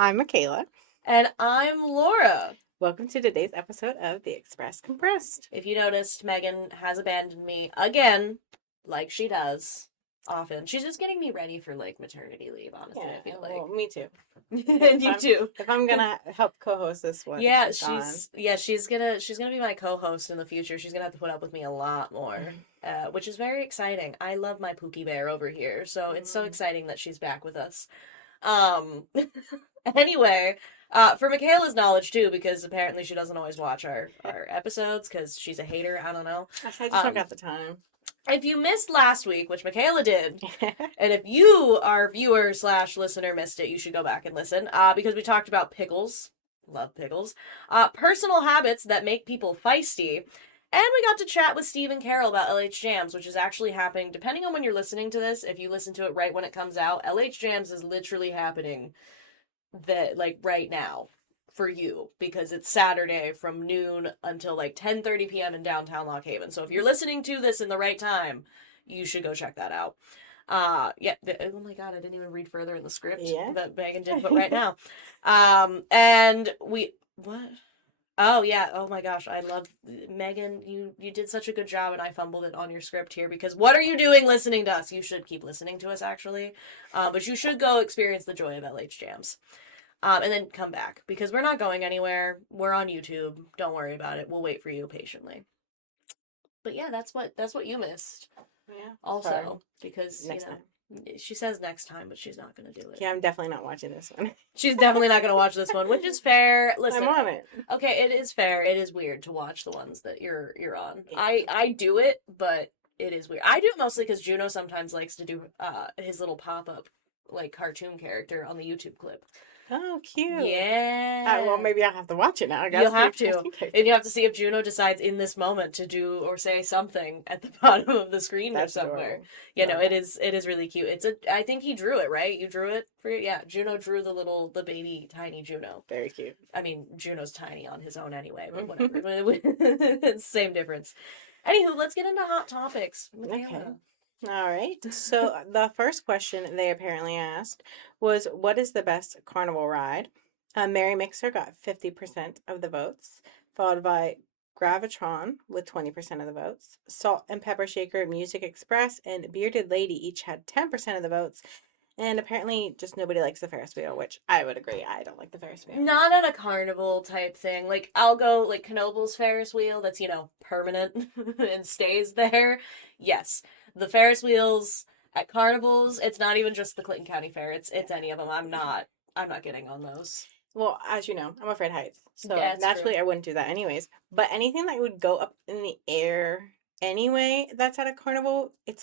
I'm Michaela. And I'm Laura. Welcome to today's episode of The Express Compressed. If you noticed, Megan has abandoned me again, like she does often. She's just getting me ready for maternity leave, honestly, Yeah, I feel well, like. me too. And you too. If I'm gonna help co-host this one, Yeah, she's gone. she's gonna be my co-host in the future. She's gonna have to put up with me a lot more. Which is very exciting. I love my Pookie Bear over here, so it's so exciting that she's back with us. Um, anyway, for Michaela's knowledge too, because apparently she doesn't always watch our episodes because she's a hater. I don't know. I just don't got the time. If you missed last week, which Michaela did, and if you, our viewer slash listener, missed it, you should go back and listen. Because we talked about pickles. Love pickles. Personal habits that make people feisty. And we got to chat with Steve and Carol about LH Jams, which is actually happening, depending on when you're listening to this, if you listen to it right when it comes out, LH Jams is literally happening right now for you, because it's Saturday from noon until 10:30 p.m. in downtown Lock Haven. So if you're listening to this in the right time, you should go check that out. Oh my god, I didn't even read further in the script that Megan did put right now. And we, what? Oh yeah, oh my gosh, I love Megan, you did such a good job and I fumbled it on your script here, because what are you doing listening to us? You should keep listening to us, actually. But you should go experience the joy of LH Jams. And then come back, because we're not going anywhere. We're on YouTube. Don't worry about it. We'll wait for you patiently. But yeah, that's what you missed. Yeah. Also, sorry. Because next time. She says next time, but she's not gonna do it. Yeah, I'm definitely not watching this one. She's definitely not gonna watch this one, which is fair. Listen, I'm on it. Okay, it is fair. It is weird to watch the ones that you're on. Yeah. I do it, but it is weird. I do it mostly because Juno sometimes likes to do his little pop up cartoon character on the YouTube clip. Oh, cute. Yeah. Well, maybe I'll have to watch it now. You'll have to. And you have to see if Juno decides in this moment to do or say something at the bottom of the screen or somewhere. Adorable. It is really cute. I think he drew it, right? You drew it for you? Yeah, Juno drew the baby tiny Juno. Very cute. I mean, Juno's tiny on his own anyway, but whatever. It's the same difference. Anywho, let's get into hot topics. Michaela. Okay. All right. So the first question they apparently asked was, what is the best carnival ride? Merry Mixer got 50% of the votes, followed by Gravitron with 20% of the votes. Salt and Pepper Shaker, Music Express, and Bearded Lady each had 10% of the votes. And apparently just nobody likes the Ferris wheel, which I would agree. I don't like the Ferris wheel. Not at a carnival type thing. I'll go, Knobel's Ferris wheel that's, permanent and stays there. Yes. The Ferris wheels at carnivals, it's not even just the Clinton County Fair. It's any of them. I'm not getting on those. Well, as you know, I'm afraid of heights. So That's naturally true. I wouldn't do that anyways. But anything that would go up in the air anyway that's at a carnival, it's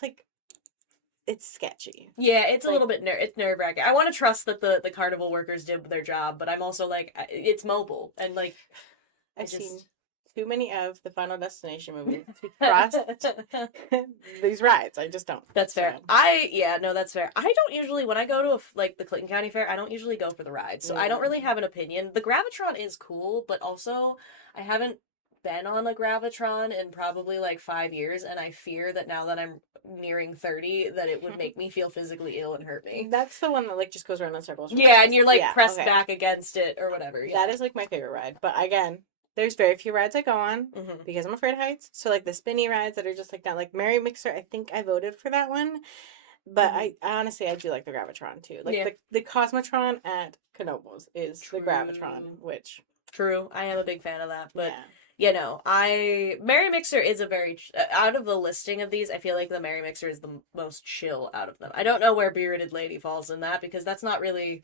sketchy. Yeah, it's a little bit it's nerve-wracking. I want to trust that the carnival workers did their job, but I'm also it's mobile, and I've seen too many of the Final Destination movies to trust these rides. I just don't. That's fair. That's fair. I don't usually, when I go to the Clinton County Fair, I don't usually go for the rides, so I don't really have an opinion. The Gravitron is cool, but also I haven't been on a Gravitron in probably 5 years, and I fear that now that I'm nearing 30 that it would make me feel physically ill and hurt me. That's the one that just goes around in circles. Yeah, and you're pressed back against it or whatever. Yeah. That is my favorite ride, but again, there's very few rides I go on because I'm afraid of heights. So the spinny rides that are just like that, like Merry Mixer, I think I voted for that one. But I honestly do like the Gravitron too. The Cosmotron at Knoebels is the Gravitron, which true. I am a big fan of that, but Merry Mixer is a very out of the listing of these, I feel like the Merry Mixer is the most chill out of them. I don't know where Bearded Lady falls in that, because that's not really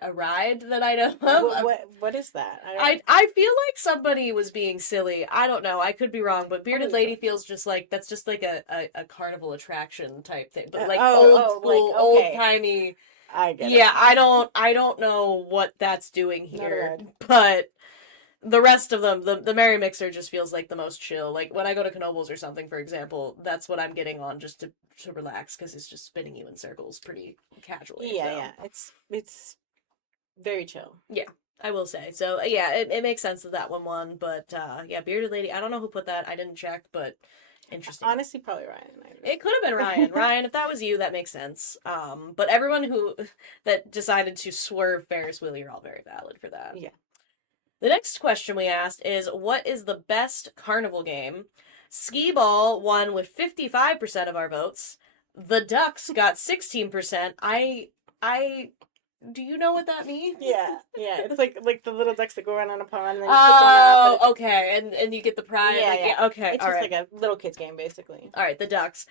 a ride that I know of. What is that? I feel like somebody was being silly. I don't know. I could be wrong, but Bearded Lady feels just that's just a carnival attraction type thing, but old timey. I get it. Yeah, I don't know what that's doing here, but the rest of them, the Merry Mixer just feels like the most chill. When I go to Knoebels or something, for example, that's what I'm getting on just to relax, because it's just spinning you in circles pretty casually. Yeah. It's very chill. Yeah, I will say. So, yeah, it makes sense that one won, but, Bearded Lady, I don't know who put that. I didn't check, but Interesting. Honestly, probably Ryan. It could have been Ryan. Ryan, if that was you, that makes sense. But everyone that decided to swerve Ferris wheel, you're all very valid for that. Yeah. The next question we asked is, what is the best carnival game? Skee Ball won with 55% of our votes. The Ducks got 16%. I do you know what that means? Yeah. It's like the little ducks that go around on a pond and then you pick one up. Oh, okay. And you get the prize. Yeah. Okay, It's all just right. like a little kids game, basically. All right, the Ducks.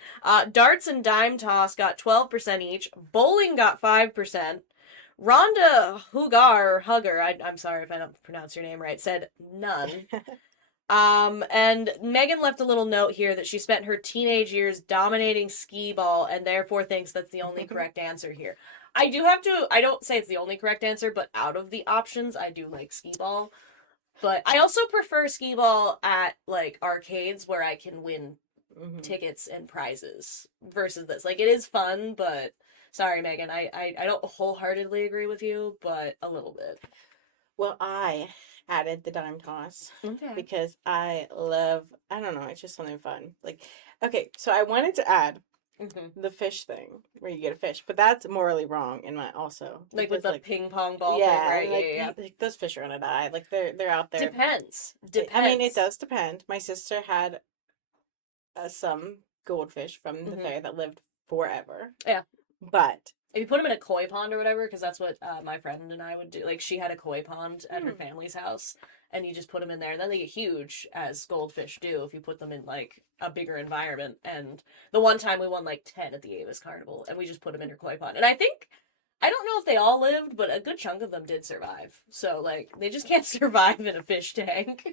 Darts and dime toss got 12% each. Bowling got 5%. Rhonda Hugger, I'm sorry if I don't pronounce your name right, said none. And Megan left a little note here that she spent her teenage years dominating skee ball and therefore thinks that's the only correct answer here. I don't say it's the only correct answer, but out of the options, I do like skee ball. But I also prefer skee ball at, like, arcades where I can win tickets and prizes versus this. Like, it is fun, but sorry, Megan, I don't wholeheartedly agree with you, but a little bit. Well, I added the dime toss Okay. because I don't know, it's just something fun. Like, okay, so I wanted to add the fish thing where you get a fish, but that's morally wrong in my also. Like with the ping pong ball yeah, thing, right? and like, Yeah. like those fish are gonna die. Like they're out there. Depends. I mean, it does depend. My sister had some goldfish from the fair that lived forever. Yeah. But if you put them in a koi pond or whatever, because that's what my friend and I would do. Like, she had a koi pond at her family's house, and you just put them in there. And then they get huge, as goldfish do, if you put them in, like, a bigger environment. And the one time we won, like, 10 at the Avis Carnival, and we just put them in her koi pond. And I don't know if they all lived, but a good chunk of them did survive. So, like, they just can't survive in a fish tank.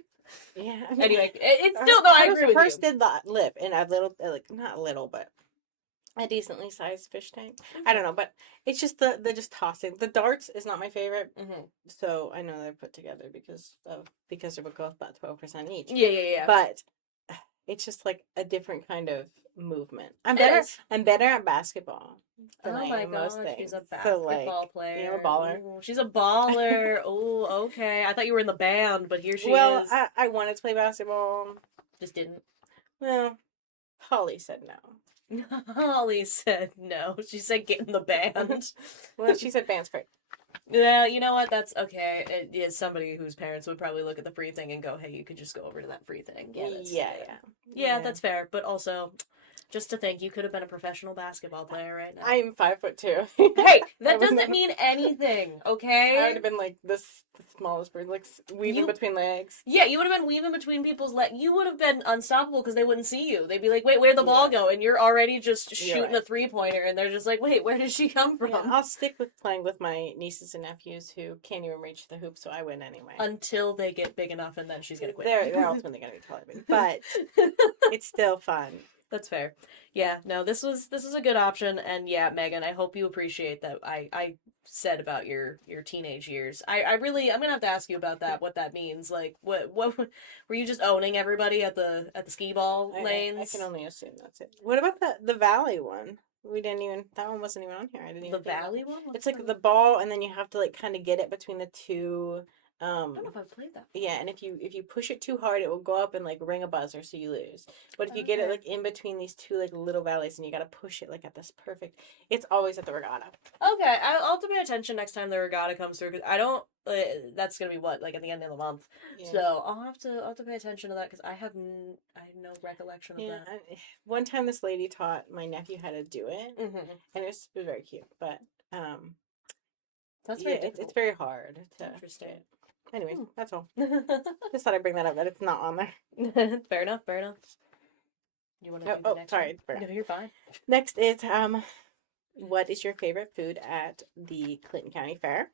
Yeah. I mean, anyway, it's still, no, I agree with you. Hers did live in a little, like, not a little, but a decently sized fish tank. I don't know, but it's just the just tossing. The darts is not my favorite. So I know they're put together because they're both about 12% each. Yeah. But it's just like a different kind of movement. I'm better at basketball than I am most things. She's a basketball player. You know, a baller. Ooh, she's a baller. Oh, okay. I thought you were in the band, but here she is. Well, I wanted to play basketball. Just didn't. Well, Holly said no. Holly said no. She said get in the band. Well, she said band's free. Yeah, you know what? That's okay. It is somebody whose parents would probably look at the free thing and go, "Hey, you could just go over to that free thing." Yeah, that's fair. But also, just to think, you could have been a professional basketball player right now. I'm 5'2". Hey, that doesn't mean anything, okay? I would have been like the smallest bird, like weaving between legs. Yeah, you would have been weaving between people's legs. You would have been unstoppable because they wouldn't see you. They'd be like, "Wait, where'd the ball go?" And you're already just shooting a 3-pointer, and they're just like, "Wait, where did she come from?" Yeah, I'll stick with playing with my nieces and nephews who can't even reach the hoop, so I win anyway. Until they get big enough, and then she's gonna quit. They're ultimately gonna be taller, but it's still fun. That's fair. Yeah, no, this was a good option, and yeah, Megan, I hope you appreciate that I said about your teenage years. I'm gonna have to ask you about that, what that means. Like, what were you just owning everybody at the skee ball lanes? I can only assume that's it. What about the Valley one? That one wasn't even on here. I didn't even. The Valley one? It's like the ball, and then you have to like kind of get it between the two. I don't know if I've played that. Yeah, and if you push it too hard, it will go up and like ring a buzzer, so you lose. But if you get it like in between these two like little valleys, and you got to push it like at this perfect, it's always at the regatta. Okay, I'll have to pay attention next time the regatta comes through because I don't. That's gonna be what, like at the end of the month. Yeah. So I'll have to pay attention to that because I have no recollection of that. One time this lady taught my nephew how to do it, and it was very cute, but that's very difficult. It's very hard to. Interesting. Anyway, that's all. Just thought I'd bring that up, but it's not on there. Fair enough. You want to do the next sorry. one? No, you're fine. Next is what is your favorite food at the Clinton County Fair?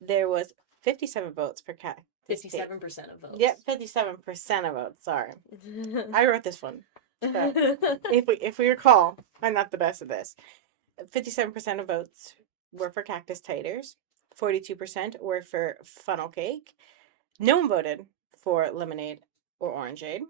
There was 57 votes for 57% of votes. Yep, 57% of votes. Sorry, I wrote this one. So if we recall, I'm not the best at this. 57% of votes were for cactus taters. 42% were for funnel cake. No one voted for lemonade or orangeade.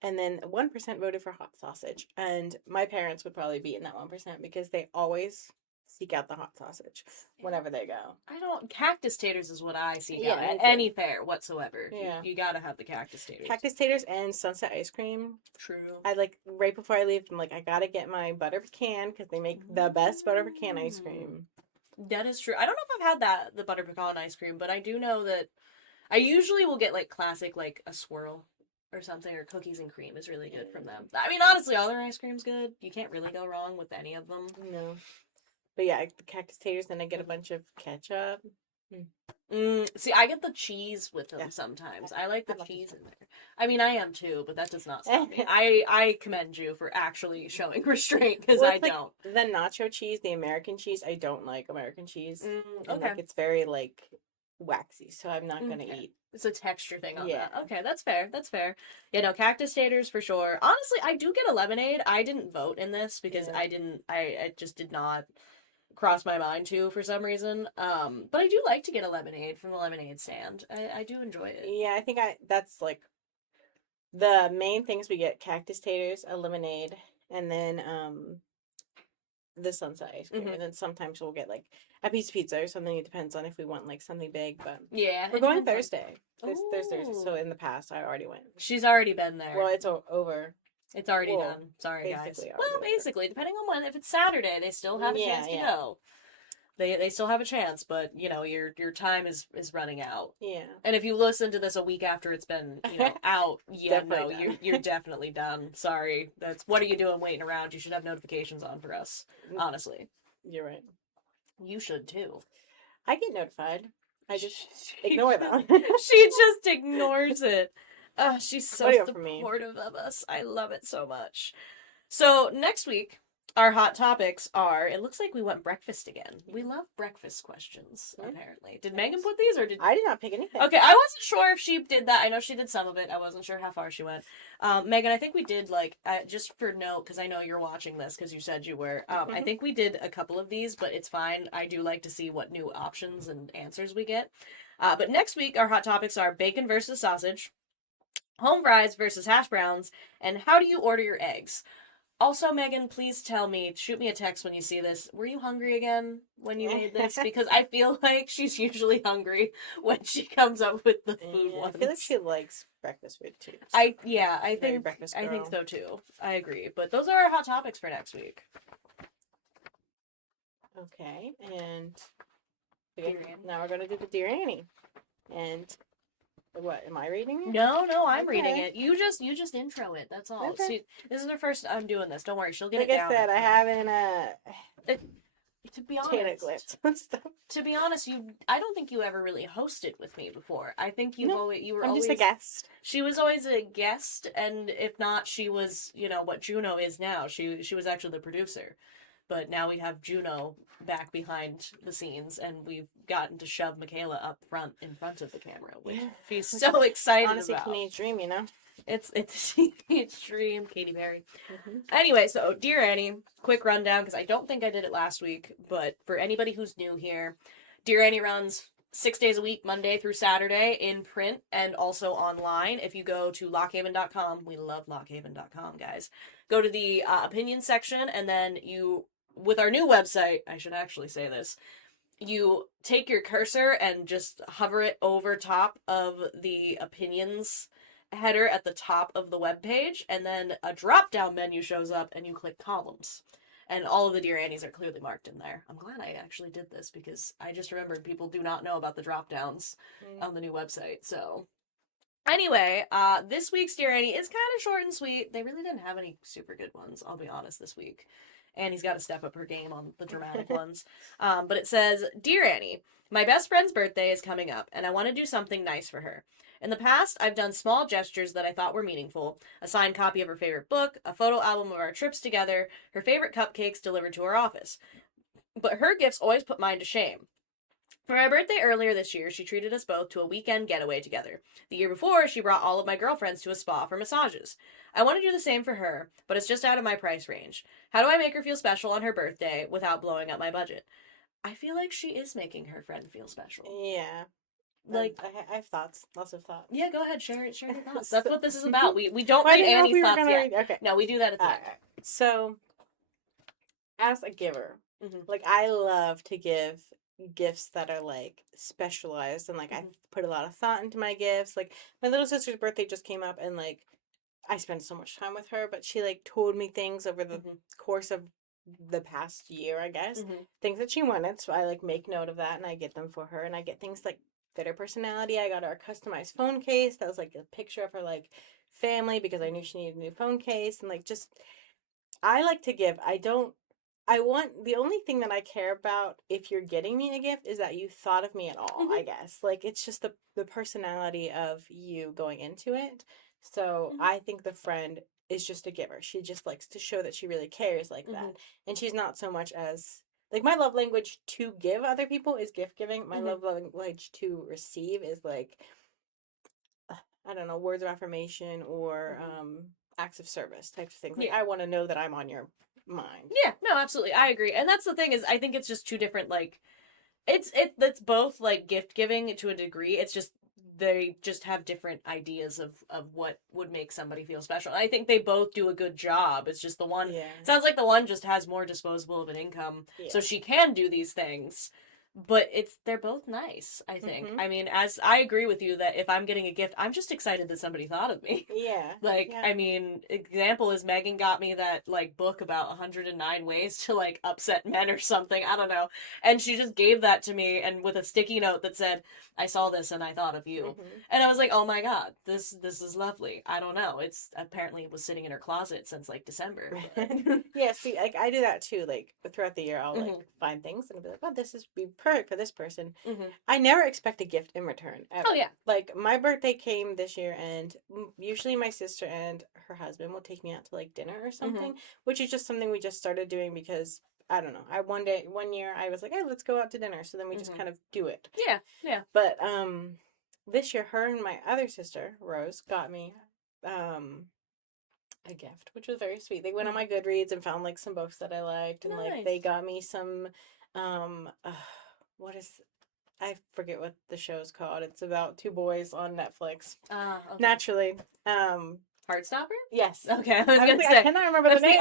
And then 1% voted for hot sausage. And my parents would probably be in that 1% because they always seek out the hot sausage whenever they go. I don't. Cactus taters is what I seek Yeah, out me at too. any fair whatsoever. Yeah. You gotta have the cactus taters. Cactus taters and sunset ice cream. True. I like right before I leave. I'm like, I gotta get my butter pecan because they make the best butter pecan ice cream. That is true. I don't know if I've had the butter pecan ice cream, but I do know that I usually will get like classic, like a swirl or something, or cookies and cream is really good from them. I mean, honestly, all their ice cream's good. You can't really go wrong with any of them. No. But yeah, the cactus taters, then I get a bunch of ketchup. See, I get the cheese with them sometimes. I like the cheese in there. I mean, I am too, but that does not stop me. I commend you for actually showing restraint, because I don't. The nacho cheese, the American cheese, I don't like American cheese. Okay. And, like, it's very, like, waxy, so I'm not gonna eat. It's a texture thing on that. Okay, that's fair. That's fair. You know, cactus taters for sure. Honestly, I do get a lemonade. I didn't vote in this because I just did not cross my mind to for some reason. But I do like to get a lemonade from the lemonade stand. I do enjoy it. Yeah, I think that's like the main things we get: cactus taters, a lemonade, and then the sunset ice cream. And then sometimes we'll get like a piece of pizza or something. It depends on if we want like something big. But yeah, we're going Thursday. There's Thursday. So in the past, I already went. She's already been there. Well, it's over. It's already done. Sorry, guys. Well, basically, depending on when. If it's Saturday, they still have a chance to go. They still have a chance, but you know your time is running out. Yeah. And if you listen to this a week after it's been out, you're definitely done. Sorry. What are you doing waiting around? You should have notifications on for us. Honestly. You're right. You should too. I get notified. I just ignore them. She just ignores it. She's so supportive of us. I love it so much. So next week, our hot topics are, it looks like we went breakfast again. We love breakfast questions, apparently. Did Megan put these, or did... I did not pick anything. Okay, I wasn't sure if she did that. I know she did some of it. I wasn't sure how far she went. Megan, I think we did, like, just for note, because I know you're watching this, because you said you were. I think we did a couple of these, but it's fine. I do like to see what new options and answers we get. But next week, our hot topics are bacon versus sausage, home fries versus hash browns, and how do you order your eggs? Also, Megan, please shoot me a text when you see this. Were you hungry again when you made this? Because I feel like she's usually hungry when she comes up with the food ones. I feel like she likes breakfast food too. I think so too. I agree. But those are our hot topics for next week. Okay, and now we're gonna do the Dear Annie. And what, am I reading it? No, I'm reading it. You just intro it. That's all. Okay. See, this is her first time doing this. Don't worry, she'll get it down. Like I said, I haven't to be honest, to be honest, I don't think you ever really hosted with me before. I think you were always just a guest. She was always a guest, and if not, she was, what Juno is now. She was actually the producer. But now we have Juno back behind the scenes, and we've gotten to shove Michaela up front in front of the camera, which she's so excited honestly, about. Honestly, teenage dream, you know? It's a teenage dream, Katy Perry. Anyway, so Dear Annie, quick rundown, because I don't think I did it last week, but for anybody who's new here, Dear Annie runs 6 days a week, Monday through Saturday, in print and also online. If you go to lockhaven.com, we love lockhaven.com, guys. Go to the opinion section, and then with our new website, I should actually say this, you take your cursor and just hover it over top of the opinions header at the top of the webpage, and then a drop-down menu shows up, and you click columns. And all of the Dear Annies are clearly marked in there. I'm glad I actually did this, because I just remembered people do not know about the drop-downs on the new website, so... Anyway, this week's Dear Annie is kind of short and sweet. They really didn't have any super good ones, I'll be honest, this week. Annie's got to step up her game on the dramatic ones. But it says, Dear Annie, my best friend's birthday is coming up, and I want to do something nice for her. In the past, I've done small gestures that I thought were meaningful. A signed copy of her favorite book, a photo album of our trips together, her favorite cupcakes delivered to her office. But her gifts always put mine to shame. For my birthday earlier this year, she treated us both to a weekend getaway together. The year before, she brought all of my girlfriends to a spa for massages. I want to do the same for her, but it's just out of my price range. How do I make her feel special on her birthday without blowing up my budget? I feel like she is making her friend feel special. Yeah. Like, I have thoughts. Lots of thoughts. Yeah, go ahead. Share your thoughts. That's what this is about. We don't read Annie's thoughts yet. Okay. No, we do that at the end. So, as a giver, Mm-hmm. Like, I love to give gifts that are like specialized and like I Mm-hmm. put a lot of thought into my gifts. Like, my little sister's birthday just came up and like I spent so much time with her, but she like told me things over the Mm-hmm. course of the past year, I guess. Mm-hmm. Things that she wanted, so I like make note of that and I get them for her and I get things like fit her personality. I got her a customized phone case that was like a picture of her like family because I knew she needed a new phone case and like just I like to give. I want the only thing that I care about if you're getting me a gift is that you thought of me at all, I Mm-hmm. guess. Like it's just the personality of you going into it. So Mm-hmm. I think the friend is just a giver. She just likes to show that she really cares like Mm-hmm. that. And she's not so much as like my love language to give other people is gift giving. My Mm-hmm. love language to receive is like I don't know, words of affirmation or Mm-hmm. acts of service types of things. Like Yeah. I want to know that I'm on your mind. Yeah, no, absolutely. I agree. And that's the thing is I think it's just two different like that's both like gift giving to a degree. It's just they just have different ideas of what would make somebody feel special. And I think they both do a good job. It's just the one Yeah. sounds like the one just has more disposable of an income so Yeah. she can do these things. But they're both nice, I think. Mhm. I mean, as I agree with you that if I'm getting a gift, I'm just excited that somebody thought of me. Yeah. Like, Yeah. I mean, example is Megan got me that like book about 109 ways to like upset men or something. I don't know. And she just gave that to me and with a sticky note that said, "I saw this and I thought of you." Mhm. And I was like, "Oh my god, this is lovely." I don't know. It's apparently it was sitting in her closet since like December. But... Yeah, see, like I do that too. Like throughout the year, I'll like hmm find things and I'll be like, "Oh, this is be perfect for this person." hmm I never expect a gift in return Oh ever. yeah. Like my birthday came this year, and usually my sister and her husband will take me out to like dinner or hmm something, which is just something we just started doing because I don't know. I one year I was like, "Hey, let's go out to dinner," so then we just hmm kind of do it. Yeah. Yeah. But this year, her and my other sister Rose got me um a gift, which was very sweet. They went on hmm my Goodreads and found like some books that I liked, and like they Nice. got me some what is I forget what the show's called. It's about two boys on Netflix. Ah, okay. Naturally. Um Heartstopper? yes. Okay, I was I was gonna like I say cannot remember the name.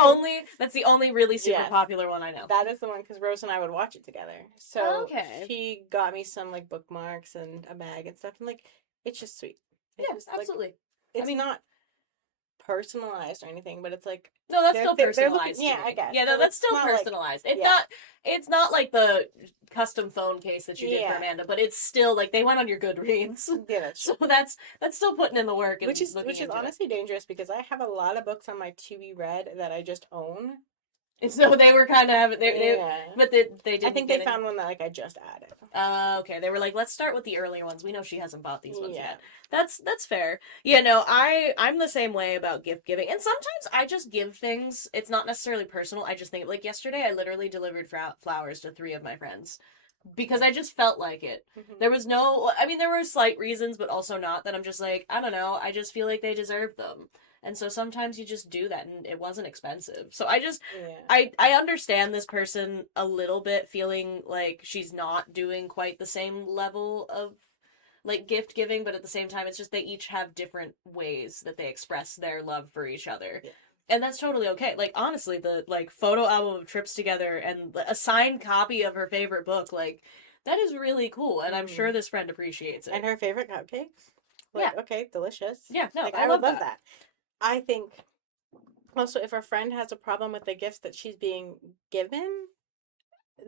that's the only really super Yes. popular one I know. That is the one because Rose and I would watch it together. So Okay. she got me some like bookmarks and a bag and stuff, and like it's just sweet. It's Yeah, just like absolutely. I it's mean, not personalized or anything, but it's like no, that's still they're looking. personalized to Yeah, I me. guess, Yeah, no, but like that's it's still not like personalized. yeah, It's not like the custom phone case that you did for yeah, Amanda, but it's still like they went on your Goodreads. yeah. That's So true. that's still putting in the work and looking Which is into it. honestly dangerous because I have a lot of books on my to be read that I just own. And so they were kind of having Yeah, but they I didn't think they get any. found one that like I just added. Okay. They were like, let's start with the earlier ones. We know she hasn't bought these ones Yeah, yet. That's fair. Yeah, no, I'm the same way about gift giving, and sometimes I just give things. It's not necessarily personal. I just think like yesterday, I literally delivered flowers to 3 of my friends because I just felt like it. hmm There was no, I mean, there were slight reasons, but also not that I'm just like I don't know. I just feel like they deserve them. And so sometimes you just do that and it wasn't expensive. So yeah, I understand this person a little bit feeling like she's not doing quite the same level of like gift giving, but at the same time it's just they each have different ways that they express their love for each other. yeah, And that's totally okay. Like honestly, the like photo album of trips together and a signed copy of her favorite book, like that is really cool and I'm sure mm. this friend appreciates And it. her favorite cupcakes. Yeah. Like okay, delicious. Yeah, no, Like I I would love love that. that. I think also if a friend has a problem with the gifts that she's being given,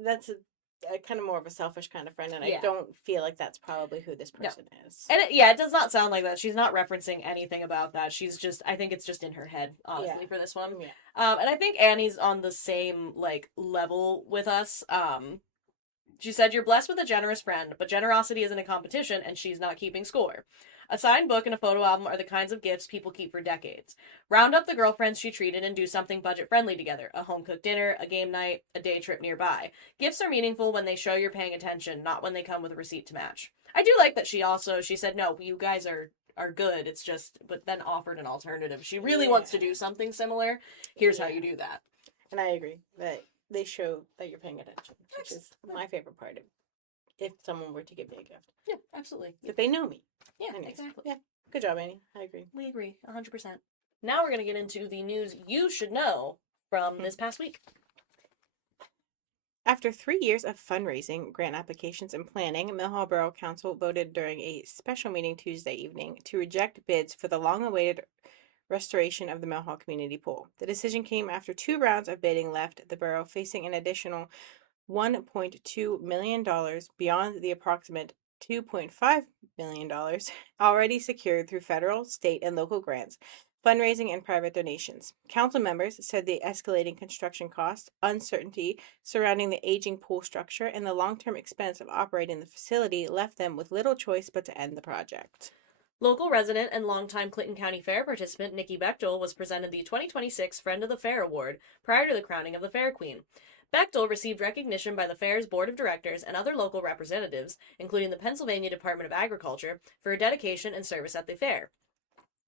that's a kind of more of a selfish kind of friend, and I Yeah. don't feel like that's probably who this No. person is. And yeah, it does not sound like that. She's not referencing anything about that. She's just, I think it's just in her head, Yeah, honestly, for this one. yeah, And I think Annie's on the same like level with us. She said, "You're blessed with a generous friend, but generosity isn't a competition, and she's not keeping score. A signed book and a photo album are the kinds of gifts people keep for decades. Round up the girlfriends she treated and do something budget friendly together: a home cooked dinner, a game night, a day trip nearby. Gifts are meaningful when they show you're paying attention, not when they come with a receipt to match." I do like that she said, "No, you guys are good. It's just," but then offered an alternative. She really yeah, wants to do something similar. Here's how yeah. you do that. And I agree that they show that you're paying attention, which That's, is my favorite part of if someone were to give me a gift. yeah, absolutely. That they know me. Yeah, Anyways, exactly. yeah. Good job, Annie. I agree. We agree, 100%. Now we're going to get into the news you should know from this past week. After 3 years of fundraising, grant applications, and planning, Mill Hall Borough Council voted during a special meeting Tuesday evening to reject bids for the long-awaited restoration of the Mill Hall Community Pool. The decision came after 2 rounds of bidding left the borough facing an additional $1.2 million beyond the approximate $2.5 million already secured through federal, state, and local grants, fundraising, and private donations. Council members said the escalating construction costs, uncertainty surrounding the aging pool structure, and the long term expense of operating the facility left them with little choice but to end the project. Local resident and longtime Clinton County Fair participant Nikki Bechtel was presented the 2026 Friend of the Fair Award prior to the crowning of the Fair Queen. Bechtel received recognition by the fair's board of directors and other local representatives, including the Pennsylvania Department of Agriculture, for her dedication and service at the fair.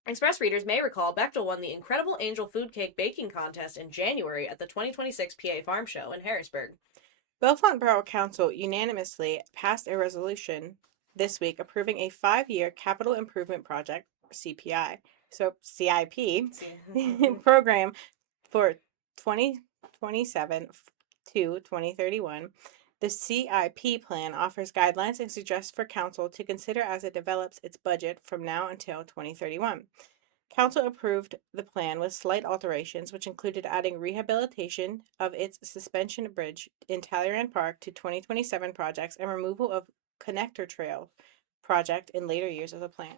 Express readers may recall Bechtel won the Incredible Angel Food Cake Baking Contest in January at the 2026 PA Farm Show in Harrisburg. Bellefonte Borough Council unanimously passed a resolution this week approving a 5-year capital improvement project, CPI, so CIP, program for 2027 to 2031. The CIP plan offers guidelines and suggests for council to consider as it develops its budget from now until 2031. Council approved the plan with slight alterations, which included adding rehabilitation of its suspension bridge in Talleyrand Park to 2027 projects and removal of Connector Trail project in later years of the plan.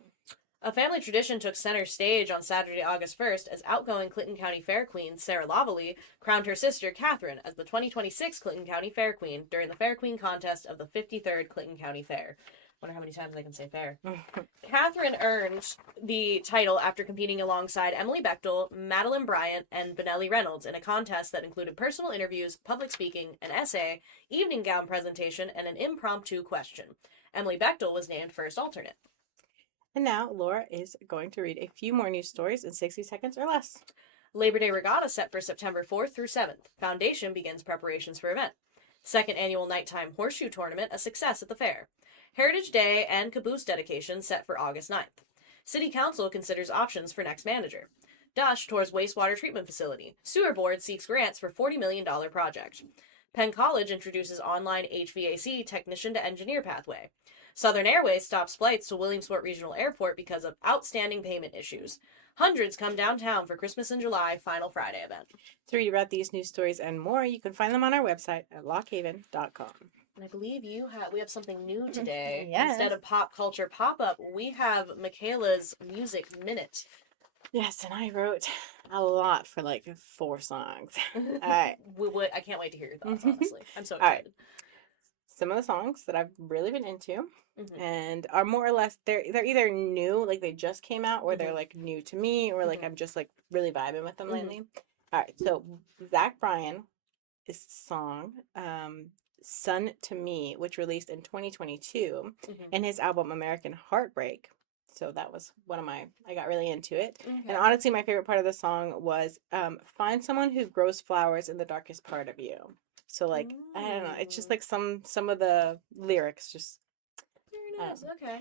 A family tradition took center stage on Saturday, August 1st, as outgoing Clinton County Fair Queen Sarah Lavallee crowned her sister Catherine as the 2026 Clinton County Fair Queen during the Fair Queen contest of the 53rd Clinton County Fair. Wonder how many times I can say fair. Catherine earned the title after competing alongside Emily Bechtel, Madeline Bryant, and Benelli Reynolds in a contest that included personal interviews, public speaking, an essay, evening gown presentation, and an impromptu question. Emily Bechtel was named first alternate. And now Laura is going to read a few more news stories in 60 seconds or less. Labor Day Regatta set for September 4th through 7th. Foundation begins preparations for event. Second annual nighttime horseshoe tournament a success at the fair. Heritage Day and caboose dedication set for August 9th. City Council considers options for next manager. Dush tours wastewater treatment facility. Sewer Board seeks grants for $40 million project. Penn College introduces online HVAC technician to engineer pathway. Southern Airways stops flights to Williamsport Regional Airport because of outstanding payment issues. Hundreds come downtown for Christmas in July Final Friday event. To read about these news stories and more, you can find them on our website at lockhaven.com. And I believe we have something new today. Yes. Instead of pop culture pop-up, we have Michaela's Music Minute. Yes, and I wrote a lot for like 4 songs. All right. I can't wait to hear your thoughts, honestly. I'm so excited. Right. Some of the songs that I've really been into and are more or less, they're either new, like they just came out, or they're like new to me, or like I'm just like really vibing with them lately. All right, so Zach Bryan is song Son to Me, which released in 2022, and his album American Heartbreak. So that was I got really into it. And honestly, my favorite part of the song was find someone who grows flowers in the darkest part of you. So like, I don't know, it's just like some of the lyrics just very nice. Okay.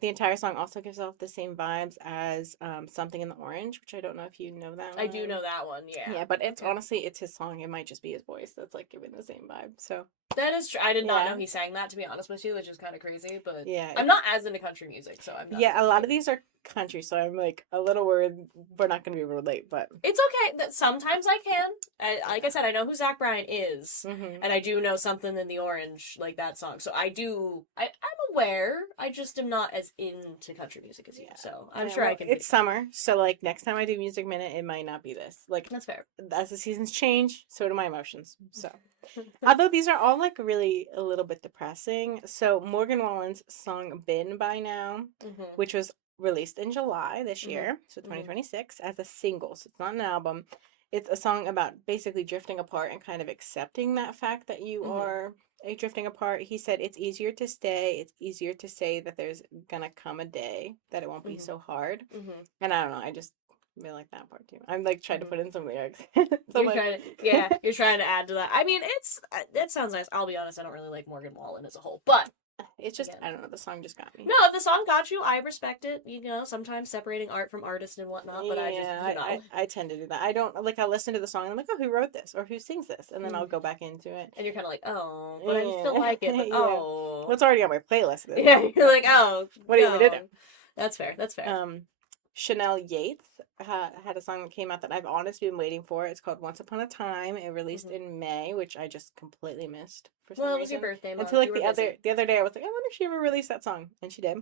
The entire song also gives off the same vibes as Something in the Orange, which I don't know if you know that one. I do know that one, yeah. Yeah, but it's honestly, it's his song. It might just be his voice that's like giving the same vibe. So that is true. I did not know he sang that, to be honest with you, which is kind of crazy, but yeah, I'm not as into country music, so I'm not. Yeah, a lot of these are country, so I'm like a little worried we're not going to be able to relate, but it's okay. That sometimes I can. Like I said, I know who Zach Bryan is, and I do know Something in the Orange, like that song. So I'm aware. I just am not as into country music as you. So I'm sure I can. It's summer, so like next time I do Music Minute, it might not be this. Like that's fair. As the seasons change, so do my emotions. So, although these are all like really a little bit depressing. So Morgan Wallen's song "Been by Now," which was released in July this year, so 2026, as a single. So it's not an album. It's a song about basically drifting apart and kind of accepting that fact that you are drifting apart. He said it's easier to stay. It's easier to say that there's gonna come a day that it won't be so hard. And I don't know. I just really like that part too. I'm like trying to put in some lyrics. So you're trying to add to that. I mean, it sounds nice. I'll be honest, I don't really like Morgan Wallen as a whole, but It's just, Again. I don't know, the song just got me. No, if the song got you, I respect it. You know, sometimes separating art from artist and whatnot, but I just, Yeah, you know. I tend to do that. I don't, like, I'll listen to the song and I'm like, oh, who wrote this? Or who sings this? And then I'll go back into it. And you're kind of like, oh, but I still Yeah. like it, but Yeah. oh. Well, it's already on my playlist at this Yeah, point. you're like, oh, What do you want me to do? no. That's fair, that's fair. Chanel Yates had a song that came out that I've honestly been waiting for. It's called Once Upon a Time. It released in May, which I just completely missed for some Well, it was your reason. birthday month. Until like You were busy. the other day, I was like, I wonder if she ever released that song, and she did.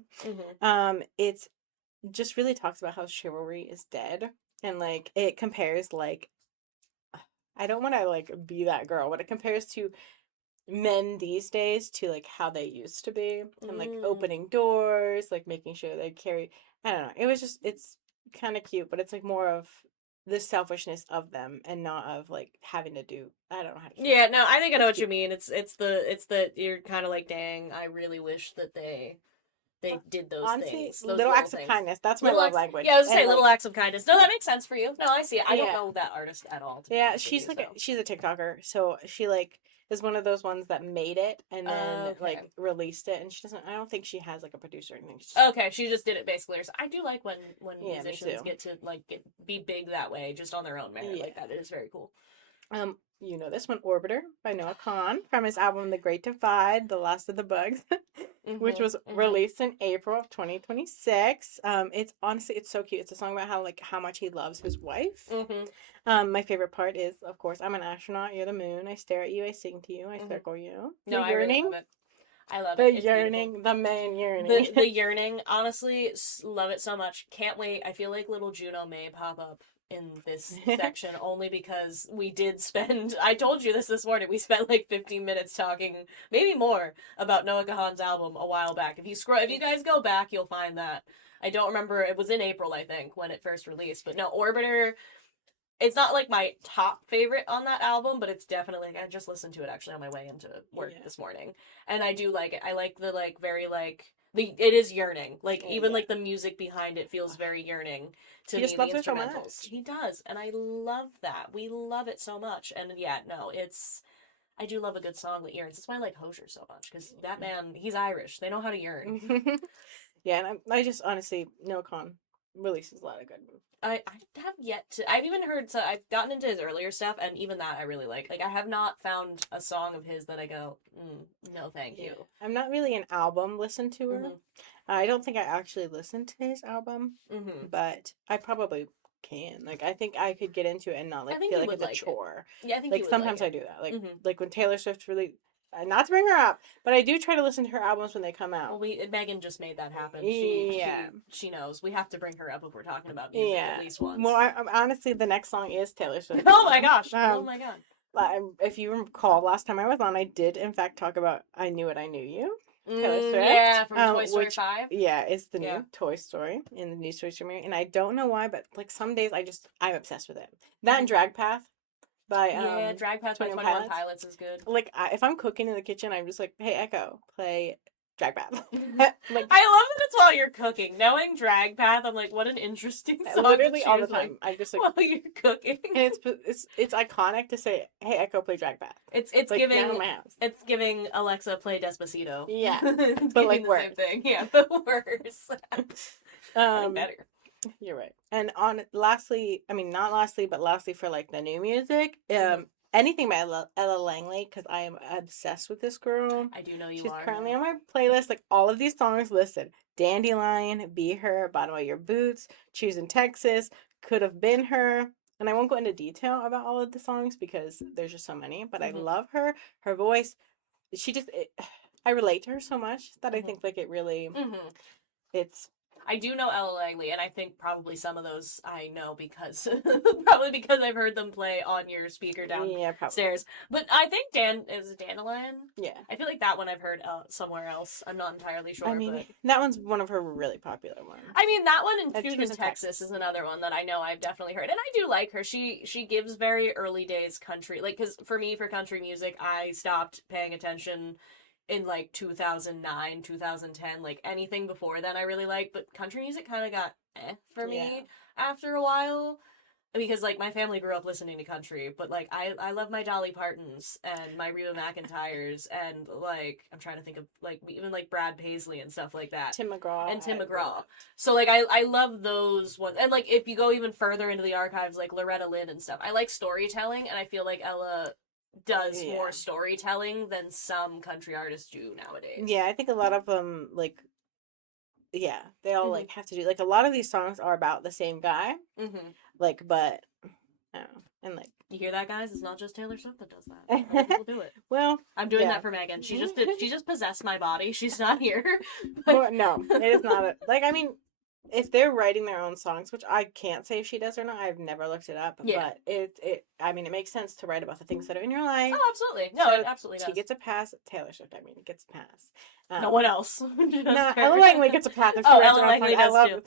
It's just really talks about how chivalry is dead, and like it compares like I don't want to like be that girl, but it compares to men these days to like how they used to be and like opening doors, like making sure they carry. I don't know. It was just it's kind of cute, but it's like more of the selfishness of them and not of like having to do. I don't know how to. Yeah, no, I think I know It's what you cute. mean. It's the you're kind of like, dang, I really wish that they did those Honestly, things, those little little acts of things. kindness. That's my Little love acts, language. yeah, I was gonna And say little like, acts of kindness. No, that makes sense for you. No, I see it. I don't yeah. know that artist at all, to be honest with you. So, She's a TikToker, so she like is one of those ones that made it and then okay, like released it, and she doesn't. I don't think she has like a producer or anything. okay, she just did it basically herself. I do like when Yeah, me musicians too. get to like be big that way, just on their own merit Yeah. like that. It is very cool. You know this one, Orbiter by Noah Kahn from his album The Great Divide, The Last of the Bugs, which was released in April of 2026. It's honestly it's so cute. It's a song about how much he loves his wife. My favorite part is, of course, I'm an astronaut, you're the moon. I stare at you, I sing to you, I circle you. No, The I really yearning, love it. I love the it. It's beautiful. yearning, the man yearning. The yearning, honestly, love it so much. Can't wait. I feel like little Juno may pop up in this section only because we did spend. I told you this morning. We spent like 15 minutes talking, maybe more, about Noah Kahan's album a while back. If you guys go back, you'll find that. I don't remember. It was in April, I think, when it first released. But no, Orbiter. It's not like my top favorite on that album, but it's definitely like I just listened to it actually on my way into work this morning, and I do like it. I like the like very like the it is yearning. Like even like the music behind it feels very yearning to He me. just The loves it so instrumentals, much. he does, and I love that. We love it so much, and yeah, no, it's. I do love a good song that yearns. That's why I like Hosier so much because that man, he's Irish. They know how to yearn. Yeah, and I just honestly, Noah Kahn releases a lot of good. I have yet to. I've even heard. So I've gotten into his earlier stuff, and even that I really like. Like I have not found a song of his that I go, no, thank you. I'm not really an album listen to her. I don't think I actually listened to his album, but I probably can. Like I think I could get into it and not like feel like it's a chore. Yeah, I think like sometimes I do that. Like when Taylor Swift really. Not to bring her up, but I do try to listen to her albums when they come out. Well, Megan just made that happen. She knows. We have to bring her up if we're talking about music at least once. Well, honestly, the next song is Taylor Swift. Oh my gosh! Oh my god! If you recall, last time I was on, I did in fact talk about "I Knew It, I Knew You." Taylor Swift. Yeah, from Toy Story 5. Yeah, it's the new Toy Story in the new Toy Story, and I don't know why, but like some days I'm obsessed with it. That and Drag Path. By Drag Path by 21 Pilots is good. Like if I'm cooking in the kitchen, I'm just like, hey Echo, play Drag Path. Like, I love that it's while you're cooking. Knowing Drag Path, I'm like, what an interesting song. Literally all the time. I just like while you're cooking. And it's iconic to say, hey Echo, play Drag Path. It's like, giving in my house. It's giving Alexa play Despacito. Yeah, but like worse. Same thing. Yeah, but worse. Better. You're right. And lastly for like the new music, anything by Ella Langley, because I am obsessed with this girl. I do know you She's are. She's currently on my playlist. Like all of these songs listed: Dandelion, Be Her, Bottom of Your Boots, Choosing Texas, Could Have Been Her. And I won't go into detail about all of the songs because there's just so many. But I love her. Her voice. I relate to her so much that I think like it really. It's. I do know Ella Langley, and I think probably some of those I know because I've heard them play on your speaker downstairs. But I think is it Dandelion? Yeah. I feel like that one I've heard somewhere else. I'm not entirely sure. I mean, that one's one of her really popular ones. I mean, that one in Choosing Texas is another one that I know I've definitely heard, and I do like her. She gives very early days country, like because for country music, I stopped paying attention in like 2009, 2010, like anything before then I really liked, but country music kind of got for me after a while. because like my family grew up listening to country, but like I love my Dolly Partons and my Reba McEntires and like I'm trying to think of like even like Brad Paisley and stuff like that. Tim McGraw. And Tim I McGraw. loved. So like I love those ones. And like if you go even further into the archives, like Loretta Lynn and stuff. I like storytelling, and I feel like Ella does Yeah. more storytelling than some country artists do nowadays. Yeah, I think a lot of them like yeah, they all like have to do like a lot of these songs are about the same guy. Mm-hmm. Like, but I don't know. And like You hear that, guys? It's not just Taylor Swift that does that. Other people do it. well, I'm doing yeah. that for Megan. She just possessed my body. She's not here. Well, no, it is not like I mean, if they're writing their own songs, which I can't say if she does or not, I've never looked it up. Yeah. But it I mean, it makes sense to write about the things that are in your life. Oh, absolutely. No, So it absolutely does. She gets a pass. Taylor Swift, I mean, gets a pass. No one else. No, Ella Langley gets a pass. If she Oh, writes Ella her own Langley song. I does love too.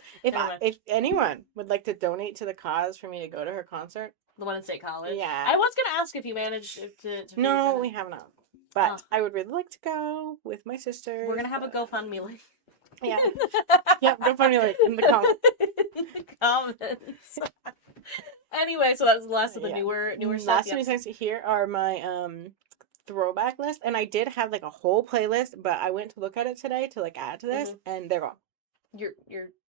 if anyone would like to donate to the cause for me to go to her concert. The one in State College. Yeah. I was gonna ask if you managed to No, we have not. But I would really like to go with my sister. We're gonna have a GoFundMe link. Yeah. Yep, GoFundMe link in the comments. In the comments. Anyway, so that's the last of the newer stuff. Last few songs here are my throwback list, and I did have like a whole playlist, but I went to look at it today to like add to this, and they're gone. Your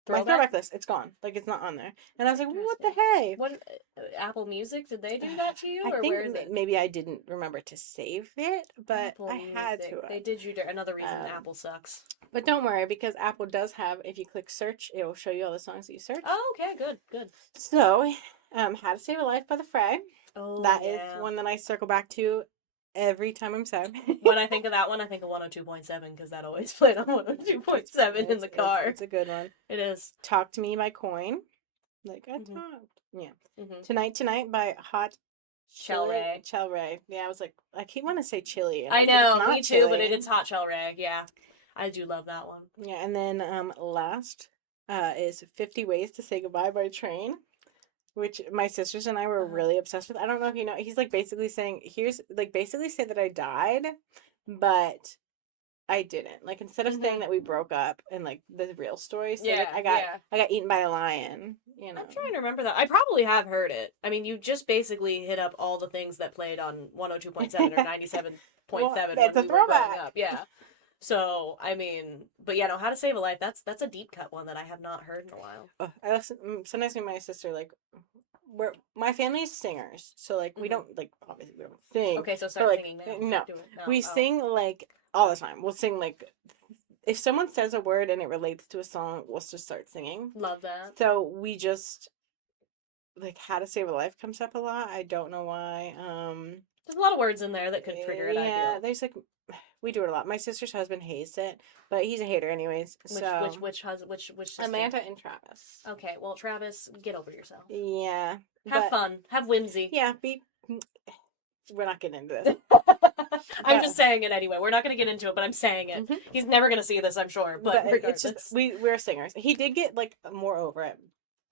My throwback list, it's gone. Like it's not on there, and I was like, what the hey? What Apple Music? Did they do that to you, I or think where is it? Maybe I didn't remember to save it, but Apple I had Music. to. They did you another reason Apple sucks. But don't worry, because Apple does have. If you click search, it will show you all the songs that you search. Oh, okay, good. So, "How to Save a Life" by The Fray. Oh, that is one that I circle back to every time I'm sad. When I think of that one, I think of 102.7 because that always played on 102.7 in the car. It's a good one. It is. "Talk to Me" by Coin. Like I talked. Yeah. Tonight" by Hot Chell Ray. Chell Ray. Yeah, I was like, I keep wanting to say Chili. I know, me too, but it's Hot Chell Ray. Yeah, I do love that one. Yeah, and then last is 50 Ways to Say Goodbye by Train, which my sisters and I were really obsessed with. I don't know if you know. He's like basically saying, basically say that I died, but I didn't. Like instead of saying that we broke up and like the real story, say I got eaten by a lion. You know. I'm trying to remember that. I probably have heard it. I mean, you just basically hit up all the things that played on 102.7 or 97.7 well, when it's a we throwback. were growing up. Yeah. So, I mean, but yeah, no, How to Save a Life, that's a deep cut one that I have not heard in a while. I listen, sometimes me and my sister, like, my family's singers, so, like, we don't, like, obviously we don't sing. Okay, so start singing now. No. We sing, like, all the time. We'll sing, like, if someone says a word and it relates to a song, we'll just start singing. Love that. So we just, like, How to Save a Life comes up a lot. I don't know why. There's a lot of words in there that could trigger it, I feel. There's, like, we do it a lot. My sister's husband hates it, but he's a hater anyways. Which sister? Amanda and Travis. Okay, well, Travis, get over yourself. Yeah. Have fun. Have whimsy. Yeah, we're not getting into this. I'm just saying it anyway. We're not going to get into it, but I'm saying it. He's never going to see this, I'm sure. But regardless. It's just, we're singers. He did get, like, more over it.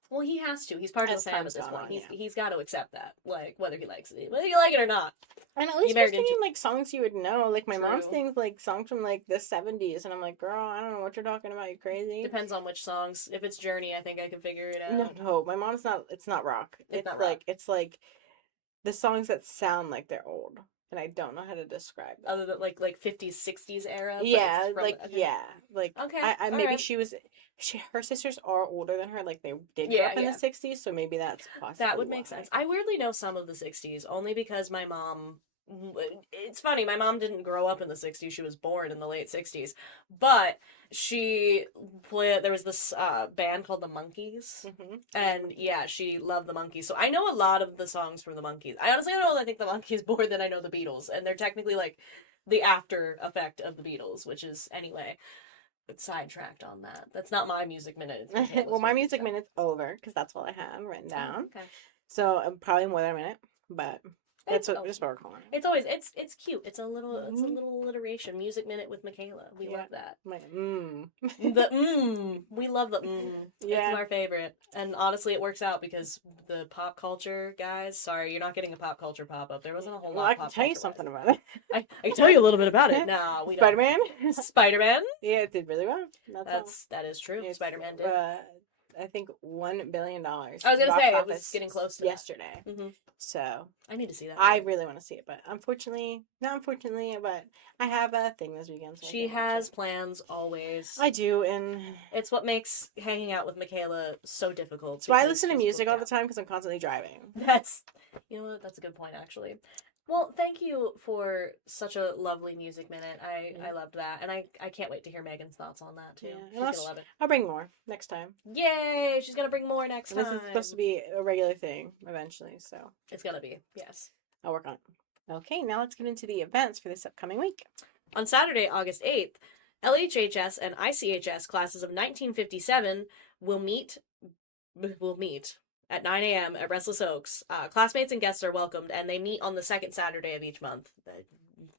Well, he has to. He's part of the fam at this point. Yeah. He's got to accept that, like, whether he likes it. Whether you like it or not. And at least we're singing, like, songs you would know. Like, my mom sings, like, songs from, like, the 70s. And I'm like, girl, I don't know what you're talking about. You crazy? Depends on which songs. If it's Journey, I think I can figure it out. No. My mom's not, it's not rock. It's not like, rock. It's, like, the songs that sound like they're old. And I don't know how to describe them. Other than, like 50s, 60s era? Yeah, yeah. Like, okay. Maybe her sisters are older than her. Like, they did grow up in the 60s, so maybe that's possible. That would make sense. I weirdly know some of the 60s, only because my mom... It's funny, my mom didn't grow up in the 60s. She was born in the late 60s. But there was this band called the Monkees. And yeah, she loved the Monkees. So I know a lot of the songs from the Monkees. I honestly don't know, I think the Monkees more than I know the Beatles. And they're technically like the after effect of the Beatles, which is, anyway, sidetracked on that. That's not my music minute. Well, my music minute's over, because that's all I have written down. Okay. So probably more than a minute, but... That's what we're calling it. It's always it's cute. It's a little alliteration. Music minute with Michaela. We love that. We love the Yeah. It's our favorite. And honestly, it works out because the pop culture guys. Sorry, you're not getting a pop culture pop up. There wasn't a whole lot. Well, I can tell you something about it. I can tell you a little bit about it. Nah, we Spider-Man. Spider-Man. Yeah, it did really well. That is true. Spider-Man did. I think, $1 billion. I was gonna box say, it was office getting close to yesterday. that. So I need to see that I movie. really want to see it, but not unfortunately, but I have a thing this weekend, so I She can't watch has it. plans always. I do, and It's what makes hanging out with Michaela so difficult. that's why I Because listen to she's music booked all the out. time because I'm constantly driving. That's, you know what? That's a good point, actually. Well, thank you for such a lovely music minute. I loved that, and I can't wait to hear Megan's thoughts on that too. Yeah, She's gonna love it. I'll bring more next time. Yay! She's gonna bring more next This time. is supposed to be a regular thing eventually, so It's gonna be, yes. I'll work on it. Okay, now let's get into the events for this upcoming week. On Saturday, August 8th, LHHS and ICHS classes of 1957 will meet at 9 a.m. at Restless Oaks. Classmates and guests are welcomed, and they meet on the second Saturday of each month.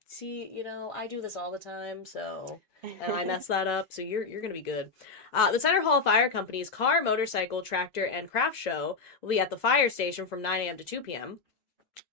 See, I do this all the time, so and I mess that up, so you're gonna be good. The Center Hall Fire Company's car, motorcycle, tractor, and craft show will be at the fire station from 9 a.m. to 2 p.m.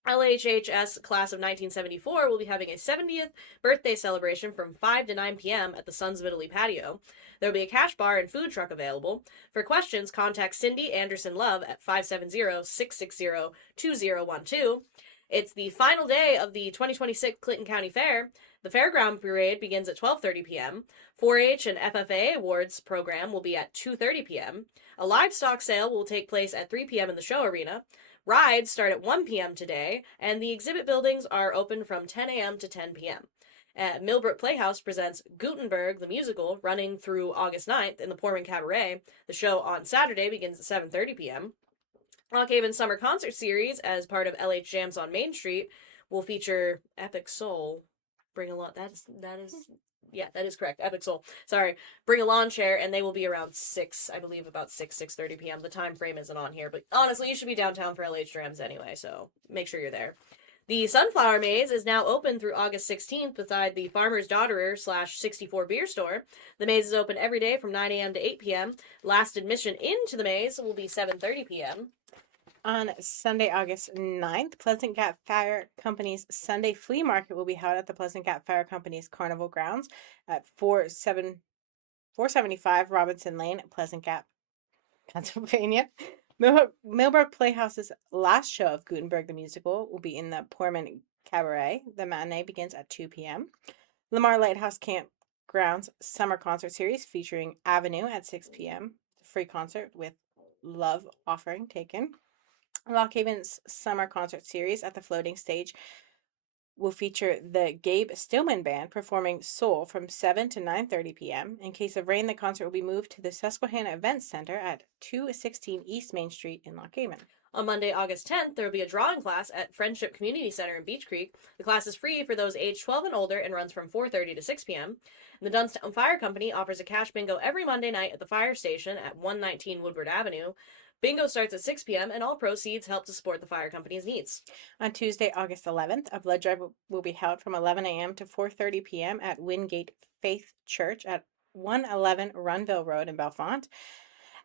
LHHS class of 1974 will be having a 70th birthday celebration from 5 to 9 p.m. at the Sons of Italy patio. There will be a cash bar and food truck available. For questions, contact Cindy Anderson Love at 570-660-2012. It's the final day of the 2026 Clinton County Fair. The fairground parade begins at 12:30 p.m. 4-H and FFA awards program will be at 2:30 p.m. A livestock sale will take place at 3 p.m. in the show arena. Rides start at 1 p.m. today, and the exhibit buildings are open from 10 a.m. to 10 p.m. Millbrook Playhouse presents Gutenberg the Musical, running through August 9th in the Poorman Cabaret. The show on Saturday begins at 7:30 p.m. Lock Haven Summer Concert Series, as part of LH Jams on Main Street, will feature Epic Soul. Bring a lot. That is correct. Epic Soul. Sorry. Bring a lawn chair, and they will be around 6, I believe, about 6:30 p.m. The time frame isn't on here, but honestly, you should be downtown for LH Jams anyway, so make sure you're there. The Sunflower Maze is now open through August 16th beside the Farmer's Daughterer / 64 beer store. The maze is open every day from 9 a.m. to 8 p.m. Last admission into the maze will be 7:30 p.m. On Sunday, August 9th, Pleasant Gap Fire Company's Sunday Flea Market will be held at the Pleasant Gap Fire Company's Carnival Grounds at 475 Robinson Lane, Pleasant Gap, Pennsylvania. Millbrook Playhouse's last show of Gutenberg the Musical will be in the Poorman Cabaret. The matinee begins at 2 p.m. Lamar Lighthouse Campground's Summer Concert Series featuring Avenue at 6 p.m. Free concert with Love Offering taken. Lock Haven's Summer Concert Series at the Floating Stage will feature the Gabe Stillman Band performing Soul from 7 to 9:30 p.m. In case of rain, the concert will be moved to the Susquehanna Events Center at 216 East Main Street in Lock Haven. On Monday, August 10th, there will be a drawing class at Friendship Community Center in Beech Creek. The class is free for those aged 12 and older and runs from 4:30 to 6 p.m. And the Dunstown Fire Company offers a cash bingo every Monday night at the fire station at 119 Woodward Avenue. Bingo starts at 6 p.m., and all proceeds help to support the fire company's needs. On Tuesday, August 11th, a blood drive will be held from 11 a.m. to 4:30 p.m. at Wingate Faith Church at 111 Runville Road in Bellefonte.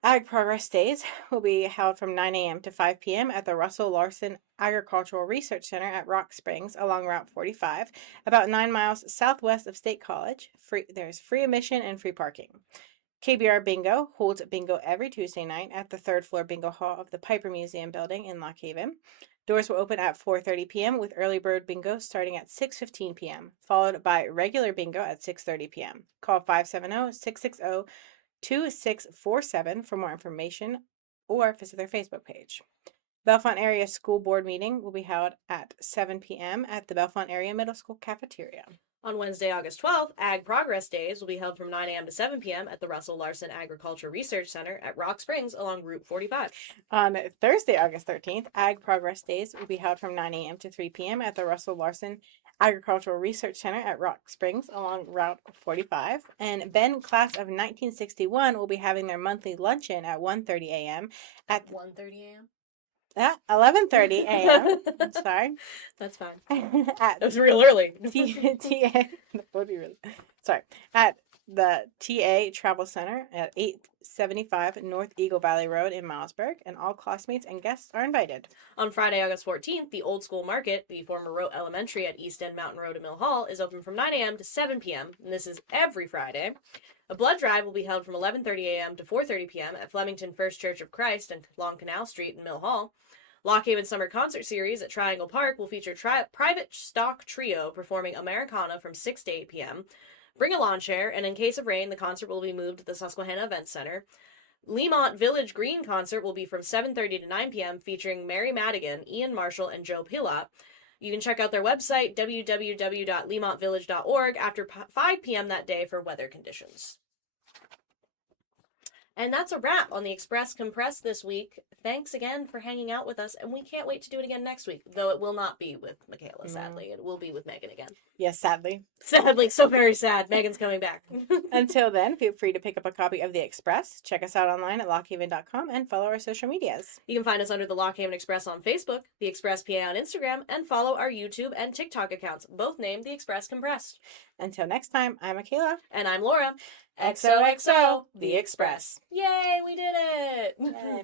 Ag Progress Days will be held from 9 a.m. to 5 p.m. at the Russell Larson Agricultural Research Center at Rock Springs along Route 45, about 9 miles southwest of State College. There's free admission and free parking. KBR Bingo holds bingo every Tuesday night at the third floor bingo hall of the Piper Museum building in Lock Haven. Doors will open at 4:30 p.m. with early bird bingo starting at 6:15 p.m., followed by regular bingo at 6:30 p.m. Call 570-660-2647 for more information or visit their Facebook page. Bellefonte Area School Board meeting will be held at 7 p.m. at the Bellefonte Area Middle School cafeteria. On Wednesday, August 12th, Ag Progress Days will be held from 9 a.m. to 7 p.m. at the Russell Larson Agriculture Research Center at Rock Springs along Route 45. On Thursday, August 13th, Ag Progress Days will be held from 9 a.m. to 3 p.m. at the Russell Larson Agricultural Research Center at Rock Springs along Route 45. And Ben Class of 1961 will be having their monthly luncheon at 1:30 a.m. at 1:30 a.m.? 11:30 a.m. Sorry. That's fine. At It was real early. that would be really. Sorry. At the TA Travel Center at 875 North Eagle Valley Road in Milesburg, and all classmates and guests are invited. On Friday, August 14th, the Old School Market, the former Rote Elementary at East End Mountain Road in Mill Hall, is open from 9 a.m. to 7 p.m., and this is every Friday. A blood drive will be held from 11:30 a.m. to 4:30 p.m. at Flemington First Church of Christ and Long Canal Street in Mill Hall. Lock Haven Summer Concert Series at Triangle Park will feature private stock trio performing Americana from 6 to 8 p.m. Bring a lawn chair, and in case of rain, the concert will be moved to the Susquehanna Event Center. Lemont Village Green concert will be from 7:30 to 9 p.m. featuring Mary Madigan, Ian Marshall, and Joe Pilot. You can check out their website, www.lemontvillage.org, after 5 p.m. that day for weather conditions. And that's a wrap on the Express Compress this week. Thanks again for hanging out with us, and we can't wait to do it again next week, though it will not be with Michaela, sadly. It will be with Megan again. Yes, sadly. Sadly, so very sad. Megan's coming back. Until then, feel free to pick up a copy of The Express. Check us out online at lockhaven.com and follow our social medias. You can find us under the Lock Haven Express on Facebook, The Express PA on Instagram, and follow our YouTube and TikTok accounts, both named The Express Compressed. Until next time, I'm Michaela. And I'm Laura. XOXO, The Express. Yay, we did it! Yay.